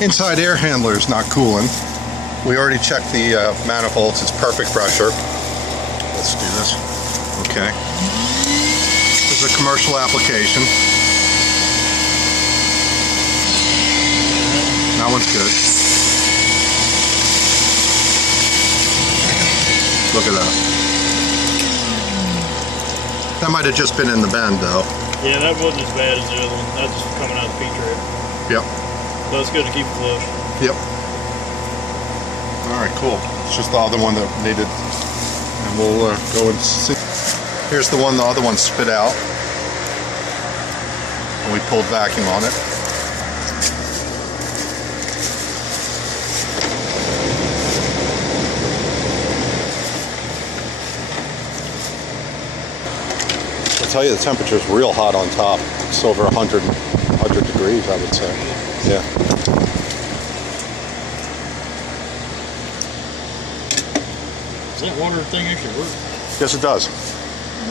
Inside air handler is not cooling. We already checked the manifolds. It's perfect pressure. Let's do this. Okay. This is a commercial application. That one's good. Look at that. That might have just been in the bend though. Yeah, that wasn't as bad as the other one. That's just coming out of the P-trap. Yep. So it's good to keep it flush. Yep. Alright, cool. It's just the other one that needed, and we'll go and see. Here's the one the other one spit out. And we pulled vacuum on it. I'll tell you, the temperature is real hot on top. It's over 100 degrees, I would say. Yeah. Does that water thing actually work? Yes, it does.